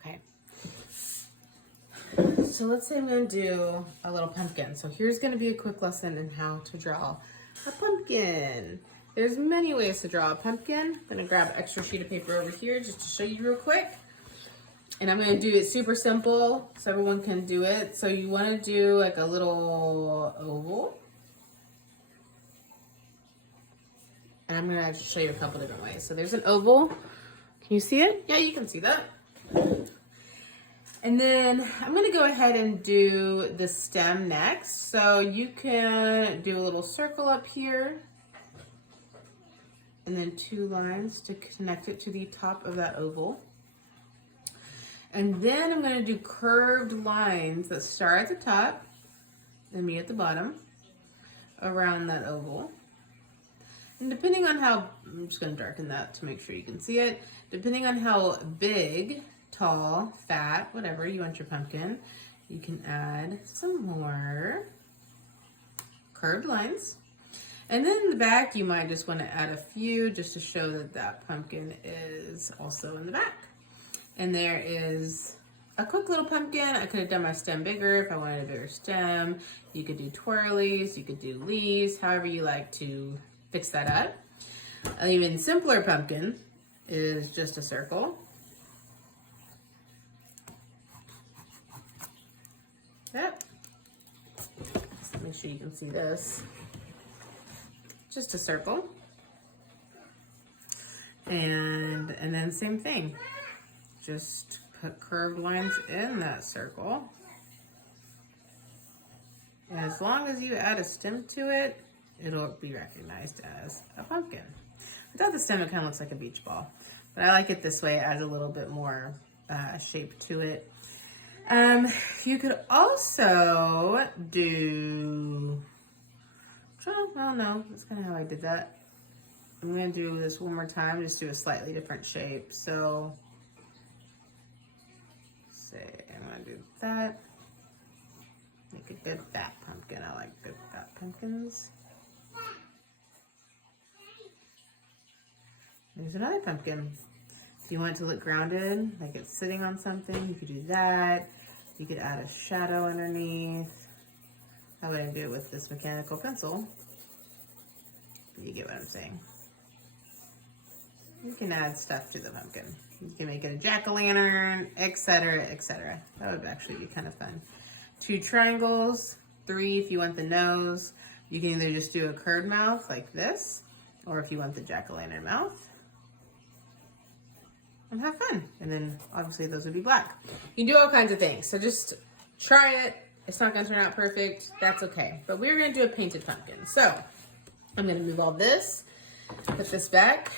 Okay. So let's say I'm going to do a little pumpkin. So here's going to be a quick lesson in how to draw a pumpkin. There's many ways to draw a pumpkin. I'm going to grab an extra sheet of paper over here just to show you real quick. And I'm going to do it super simple so everyone can do it. So you want to do like a little oval. And I'm going to show you a couple different ways. So there's an oval. Can you see it? Yeah, you can see that. And then I'm going to go ahead and do the stem next. So you can do a little circle up here. And then 2 lines to connect it to the top of that oval. And then I'm going to do curved lines that start at the top and meet at the bottom around that oval. And depending on how, I'm just going to darken that to make sure you can see it. Depending on how big, tall, fat, whatever you want your pumpkin, you can add some more curved lines. And then in the back, you might just want to add a few just to show that that pumpkin is also in the back. And there is a quick little pumpkin. I could have done my stem bigger if I wanted a bigger stem. You could do twirlies, you could do leaves, however you like to fix that up. An even simpler pumpkin is just a circle. Yep. Let's make sure you can see this. Just a circle. And then same thing. Just put curved lines in that circle. And as long as you add a stem to it, it'll be recognized as a pumpkin. Without the stem, it kind of looks like a beach ball. But I like it this way. It adds a little bit more shape to it. You could also do, I don't know, that's kind of how I did that. I'm going to do this one more time, just do a slightly different shape. So, say I'm going to do that. Make a good fat pumpkin. I like good fat pumpkins. There's another pumpkin. If you want it to look grounded, like it's sitting on something, you could do that. You could add a shadow underneath. I wouldn't do it with this mechanical pencil. You get what I'm saying. You can add stuff to the pumpkin. You can make it a jack-o'-lantern, etc., etc. That would actually be kind of fun. 2 triangles, 3 if you want the nose. You can either just do a curved mouth like this, or if you want the jack-o'-lantern mouth. And have fun. And then obviously those would be black. You can do all kinds of things. So just try it. It's not going to turn out perfect. That's okay. But we're going to do a painted pumpkin. So I'm going to move all this, put this back,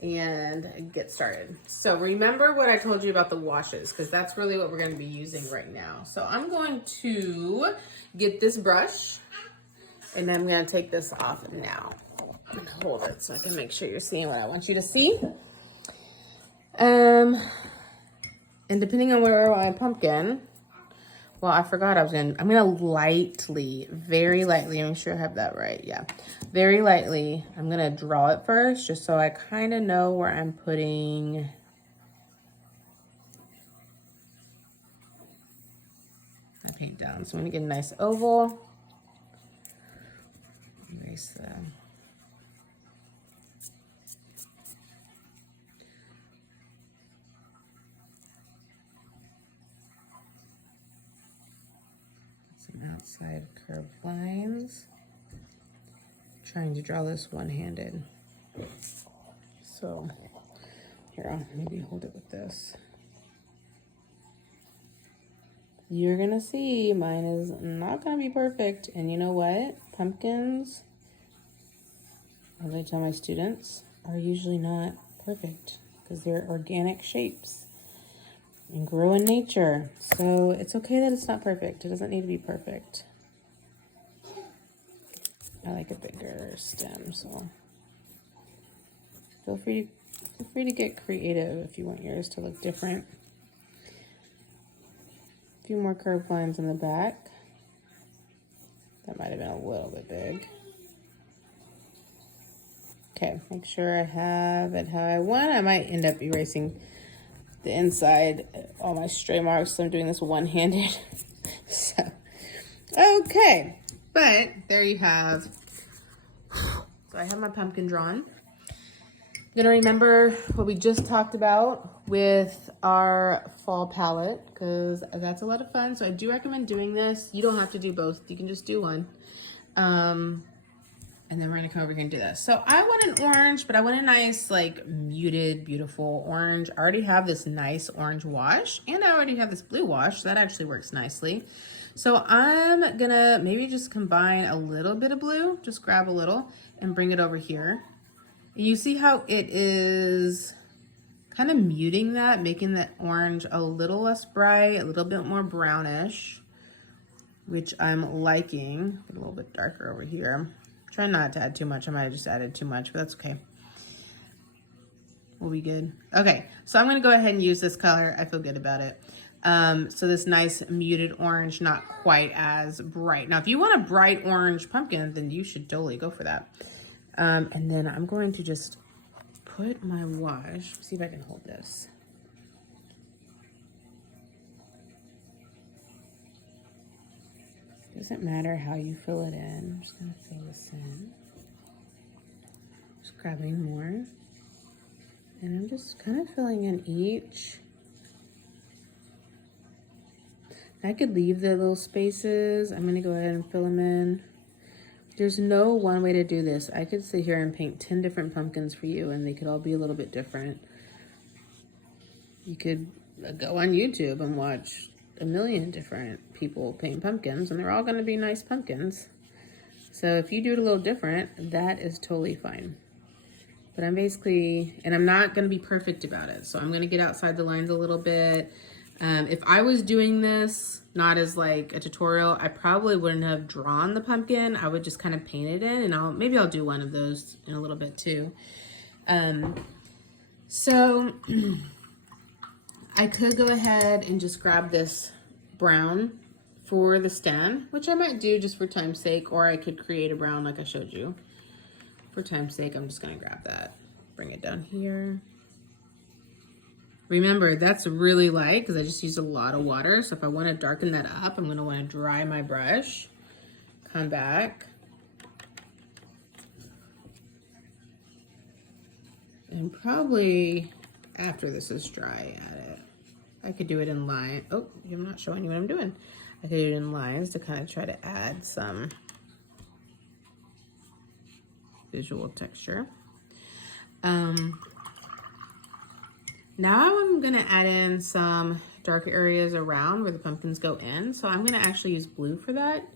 and get started. So remember what I told you about the washes, because that's really what we're going to be using right now. So I'm going to get this brush, and I'm going to take this off now. I'm going to hold it so I can make sure you're seeing what I want you to see. And depending on where I want my pumpkin, well, I forgot I'm gonna lightly, very lightly, make sure I have that right, yeah. Very lightly, I'm gonna draw it first, just so I kind of know where I'm putting my paint down. So I'm gonna get a nice oval. Erase that. Outside curved lines. Trying to draw this one-handed. So here, I'll maybe hold it with this. You're gonna see mine is not gonna be perfect. And you know what? Pumpkins, as I tell my students, are usually not perfect because they're organic shapes and grow in nature. So it's okay that it's not perfect. It doesn't need to be perfect. I like a bigger stem, so feel free to get creative if you want yours to look different. A few more curved lines in the back. That might have been a little bit big. Okay, make sure I have it how I want. I might end up erasing the inside, all my stray marks, so I'm doing this one-handed. So, okay, but there you have. So I have my pumpkin drawn. I'm gonna remember what we just talked about with our fall palette, because that's a lot of fun. So I do recommend doing this. You don't have to do both. You can just do one. And then we're gonna come over here and do this. So I want an orange, but I want a nice, like, muted, beautiful orange. I already have this nice orange wash, and I already have this blue wash. That actually works nicely. So I'm gonna maybe just combine a little bit of blue, just grab a little and bring it over here. You see how it is kind of muting that, making that orange a little less bright, a little bit more brownish, which I'm liking. Get a little bit darker over here. Try not to add too much. I might have just added too much, but that's okay. We'll be good. Okay, so I'm gonna go ahead and use this color. I feel good about it. So this nice muted orange, not quite as bright. Now, if you want a bright orange pumpkin, then you should totally go for that. And then I'm going to just put my wash, see if I can hold this. Doesn't matter how you fill it in. I'm just gonna fill this in. Just grabbing more. And I'm just kind of filling in each. I could leave the little spaces. I'm gonna go ahead and fill them in. There's no one way to do this. I could sit here and paint 10 different pumpkins for you, and they could all be a little bit different. You could go on YouTube and watch a million different people paint pumpkins, and they're all going to be nice pumpkins. So if you do it a little different, that is totally fine. But I'm basically, and I'm not going to be perfect about it, so I'm going to get outside the lines a little bit. If I was doing this not as like a tutorial, I probably wouldn't have drawn the pumpkin. I would just kind of paint it in, and maybe I'll do one of those in a little bit too. So I could go ahead and just grab this brown for the stand, which I might do just for time's sake, or I could create a brown like I showed you. For time's sake, I'm just gonna grab that, bring it down here. Remember, that's really light because I just used a lot of water. So if I want to darken that up, I'm going to want to dry my brush, come back, and probably after this is dry, add it. I could do it in line. Oh, I'm not showing you what I'm doing. I could do it in lines to kind of try to add some visual texture. Now I'm gonna add in some dark areas around where the pumpkins go in. So I'm gonna actually use blue for that.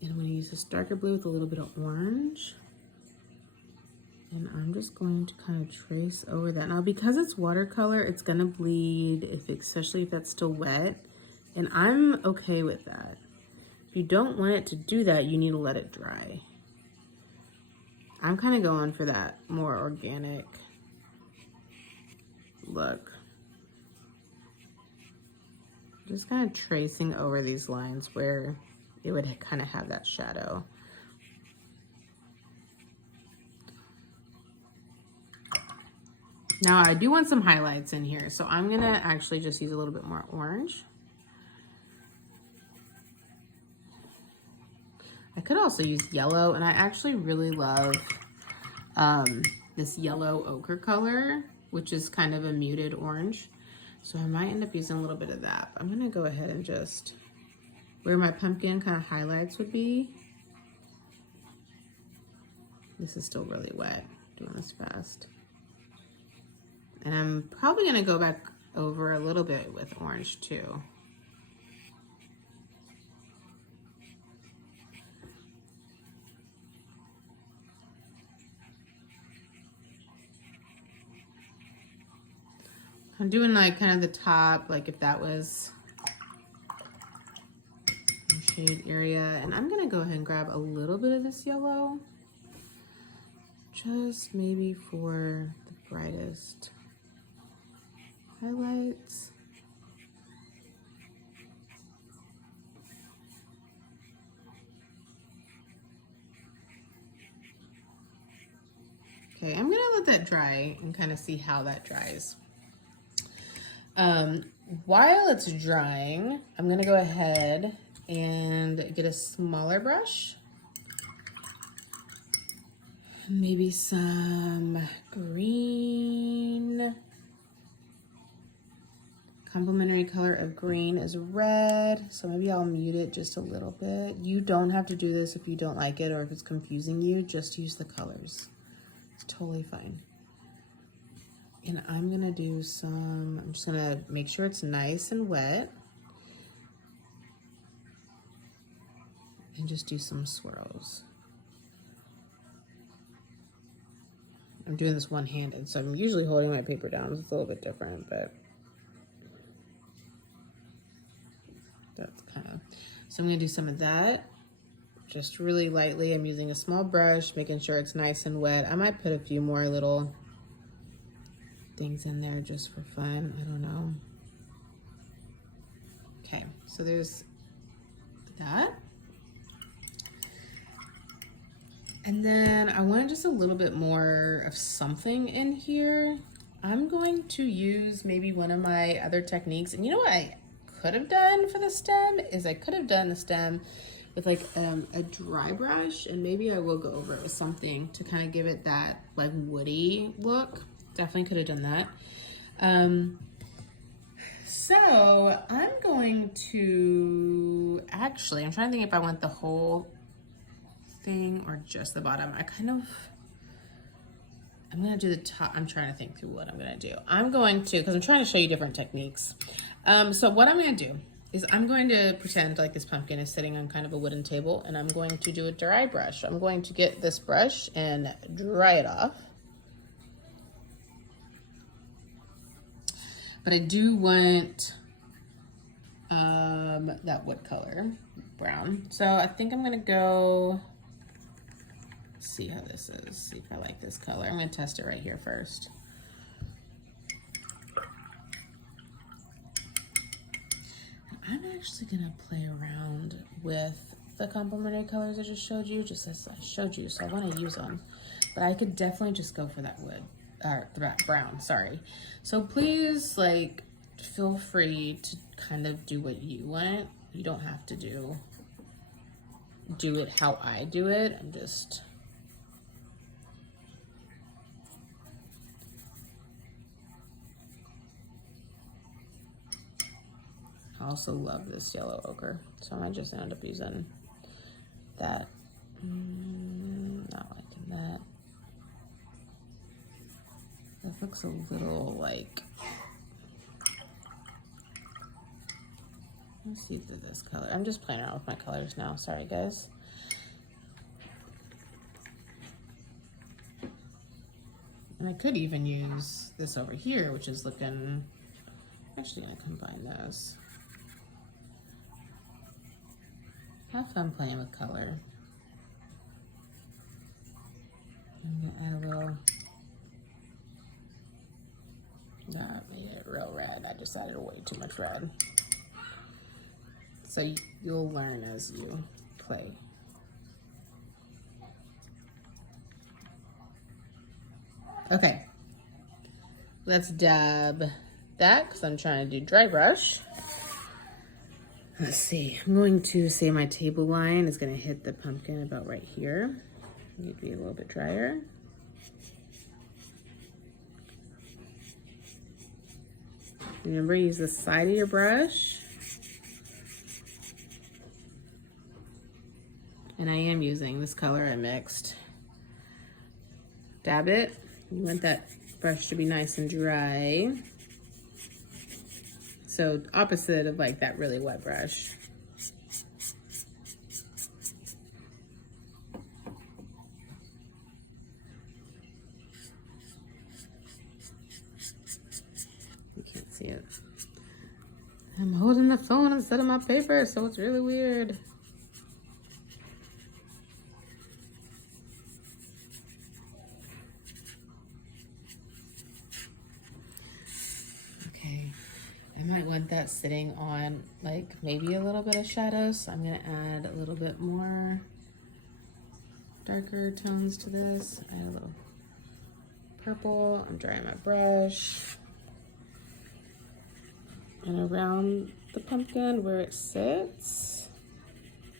And I'm gonna use this darker blue with a little bit of orange. And I'm just going to kind of trace over that. Now, because it's watercolor, it's gonna bleed, especially if that's still wet. And I'm okay with that. If you don't want it to do that, you need to let it dry. I'm kind of going for that more organic look. Just kind of tracing over these lines where it would kind of have that shadow. Now I do want some highlights in here, so I'm gonna actually just use a little bit more orange. I could also use yellow, and I actually really love this yellow ochre color, which is kind of a muted orange. So I might end up using a little bit of that. I'm gonna go ahead and just, where my pumpkin kind of highlights would be. This is still really wet, doing this fast. And I'm probably gonna go back over a little bit with orange too. I'm doing like kind of the top, like if that was a shade area. And I'm gonna go ahead and grab a little bit of this yellow, just maybe for the brightest highlights. Okay, I'm gonna let that dry and kind of see how that dries. While it's drying, I'm gonna go ahead and get a smaller brush. Maybe some green. Complementary color of green is red, so maybe I'll mute it just a little bit. You don't have to do this if you don't like it or if it's confusing you, just use the colors. It's totally fine. And I'm gonna do some, I'm just gonna make sure it's nice and wet. And just do some swirls. I'm doing this one-handed, so I'm usually holding my paper down. It's a little bit different, but that's kind of, so I'm gonna do some of that, just really lightly. I'm using a small brush, making sure it's nice and wet. I might put a few more little things in there just for fun, I don't know. Okay, so there's that. And then I want just a little bit more of something in here. I'm going to use maybe one of my other techniques. And you know what I could have done for the stem is I could have done the stem with like a dry brush, and maybe I will go over it with something to kind of give it that like woody look. Definitely could have done that. So I'm going to, actually, I'm trying to think if I want the whole thing or just the bottom. I'm gonna do the top. I'm trying to think through what I'm gonna do. I'm going to, because I'm trying to show you different techniques. So what I'm gonna do is I'm going to pretend like this pumpkin is sitting on kind of a wooden table, and I'm going to do a dry brush. I'm going to get this brush and dry it off. But I do want that wood color, brown. So I think I'm gonna go, see how this is, see if I like this color. I'm gonna test it right here first. I'm actually gonna play around with the complementary colors I just showed you, just as I showed you, so I wanna use them. But I could definitely just go for that wood, or brown, sorry. So please, like, feel free to kind of do what you want. You don't have to do it how I do it. I'm just, I also love this yellow ochre, so I might just end up using that. Not liking that. It looks a little like, let's see through this color. I'm just playing around with my colors now. Sorry, guys. And I could even use this over here, which is looking, actually gonna combine those. Have fun playing with color. I'm gonna add a little, no, I made it real red. I just added way too much red. So you'll learn as you play. Okay, let's dab that because I'm trying to do dry brush. Let's see, I'm going to say my table line is going to hit the pumpkin about right here. Need to be a little bit drier. Remember, use the side of your brush. And I am using this color I mixed. Dab it. You want that brush to be nice and dry. So opposite of like that really wet brush. You can't see it. I'm holding the phone instead of my paper, so it's really weird. I might want that sitting on like maybe a little bit of shadow, so I'm gonna add a little bit more darker tones to this. Add a little purple. I'm drying my brush. And around the pumpkin where it sits,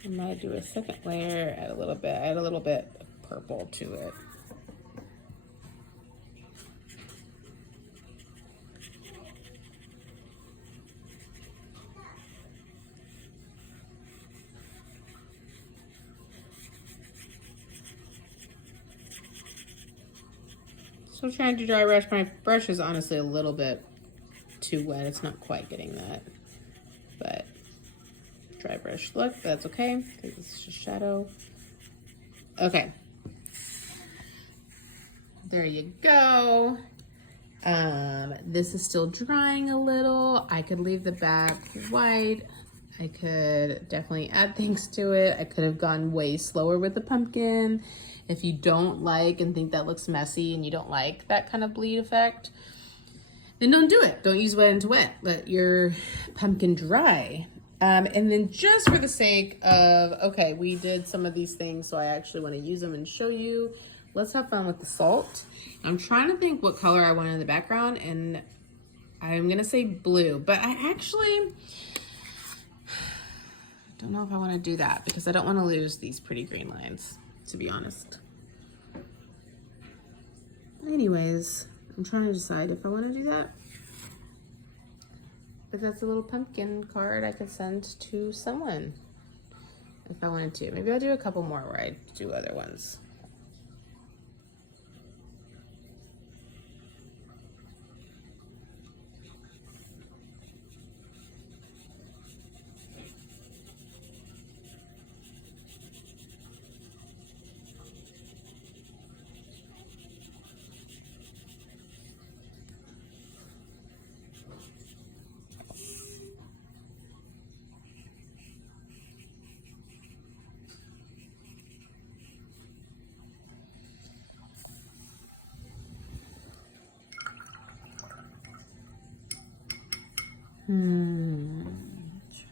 I might do a second layer, add a little bit of purple to it. Still trying to dry brush. My brush is honestly a little bit too wet. It's not quite getting that, but dry brush look, that's okay, because it's just shadow. Okay. There you go. This is still drying a little. I could leave the back white. I could definitely add things to it. I could have gone way slower with the pumpkin. If you don't like and think that looks messy and you don't like that kind of bleed effect, then don't do it. Don't use wet into wet. Let your pumpkin dry. And then just for the sake of, okay, we did some of these things, so I actually want to use them and show you. Let's have fun with the salt. I'm trying to think what color I want in the background, and I'm gonna say blue, but I actually don't know if I want to do that because I don't want to lose these pretty green lines, to be honest. Anyways, I'm trying to decide if I want to do that. But that's a little pumpkin card I could send to someone if I wanted to. Maybe I'll do a couple more where I do other ones.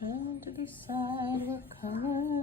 Trying to decide what color.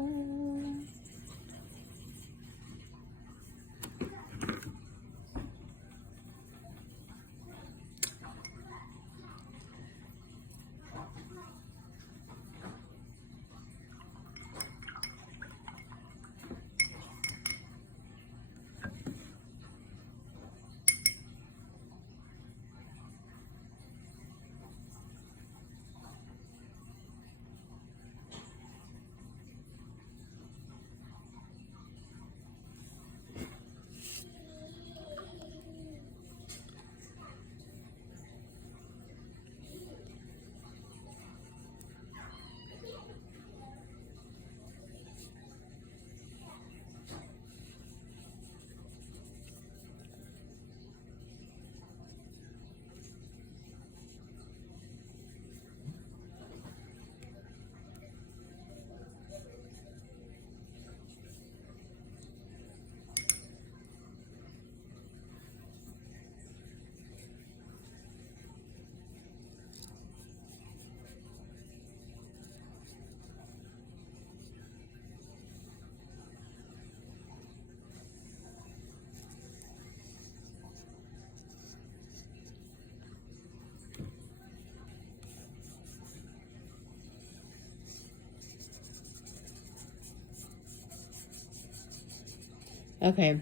Okay,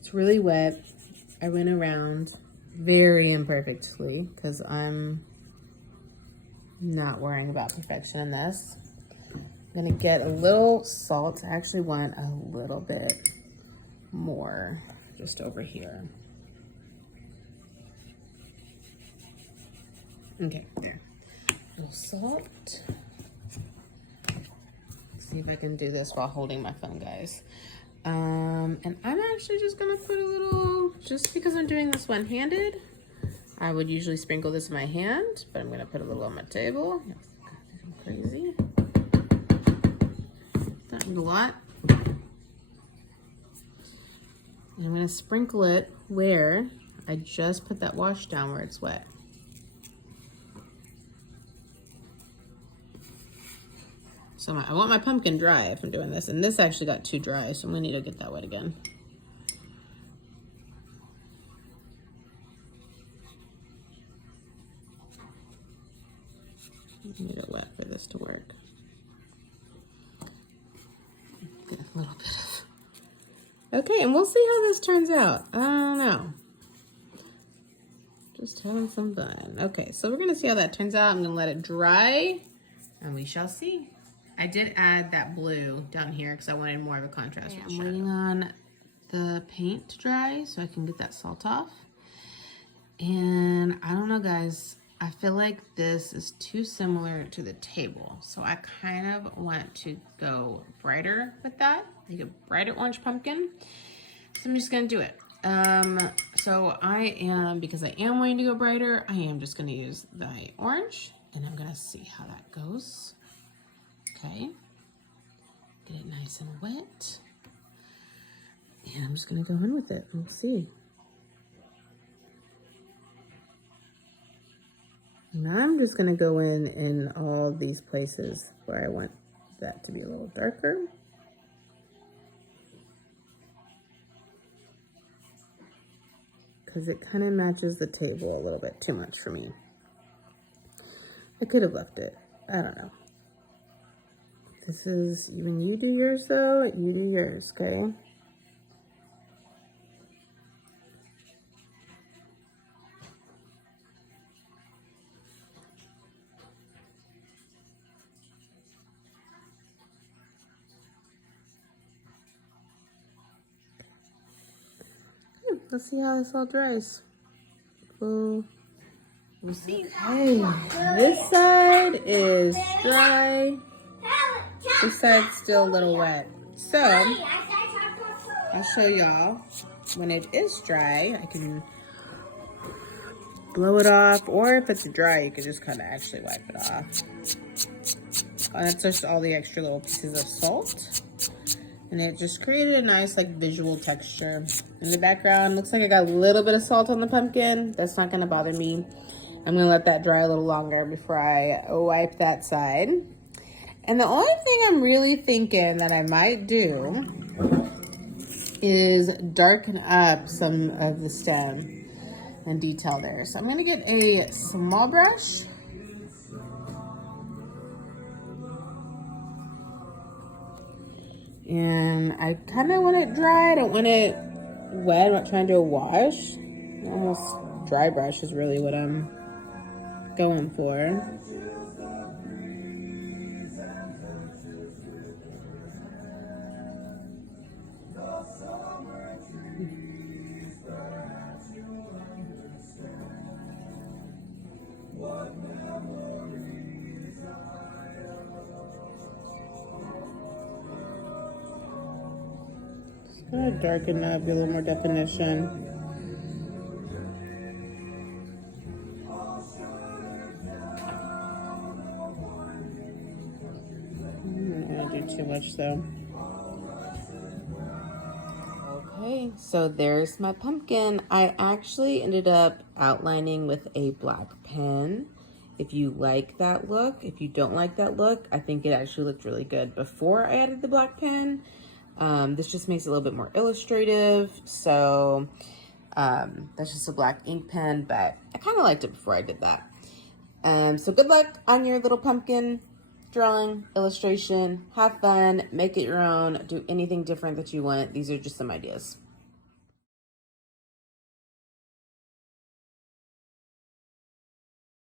it's really wet. I went around very imperfectly because I'm not worrying about perfection in this. I'm gonna get a little salt. I actually want a little bit more just over here. Okay, there. A little salt. See if I can do this while holding my phone, guys. And I'm actually just gonna put a little, just because I'm doing this one-handed, I would usually sprinkle this in my hand, but I'm gonna put a little on my table. I'm crazy. That was a lot. And I'm gonna sprinkle it where I just put that wash down where it's wet. So I want my pumpkin dry if I'm doing this, and this actually got too dry, so I'm gonna need to get that wet again. need it wet for this to work. Get a little bit of... Okay, and we'll see how this turns out. I don't know. Just having some fun. Okay, so we're gonna see how that turns out. I'm gonna let it dry and we shall see. I did add that blue down here because I wanted more of a contrast. Okay, I'm waiting on the paint to dry so I can get that salt off. And I don't know, guys, I feel like this is too similar to the table. So I kind of want to go brighter with that, like a brighter orange pumpkin. So I'm just gonna do it. So because I am wanting to go brighter, I am just gonna use the orange and I'm gonna see how that goes. Okay, get it nice and wet. And I'm just gonna go in with it, we'll see. And I'm just gonna go in all these places where I want that to be a little darker. Because it kind of matches the table a little bit too much for me. I could have left it. I don't know. This is, when you do yours though, you do yours, okay? Let's see how this all dries. We'll see. Okay, this side is dry. This side's still a little wet. So, I'll show y'all when it is dry. I can blow it off, or if it's dry, you can just kind of actually wipe it off. And that's just all the extra little pieces of salt. And it just created a nice like visual texture. In the background, looks like I got a little bit of salt on the pumpkin. That's not gonna bother me. I'm gonna let that dry a little longer before I wipe that side. And the only thing I'm really thinking that I might do is darken up some of the stem and detail there. So I'm gonna get a small brush. And I kind of want it dry. I don't want it wet. I'm not trying to do a wash. Almost dry brush is really what I'm going for. Gonna darken up, get a little more definition. I'm not gonna do too much though. Okay, so there's my pumpkin. I actually ended up outlining with a black pen. If you like that look, if you don't like that look, I think it actually looked really good before I added the black pen. This just makes it a little bit more illustrative. So that's just a black ink pen, but I kind of liked it before I did that. So good luck on your little pumpkin drawing, illustration. Have fun, make it your own, do anything different that you want. These are just some ideas.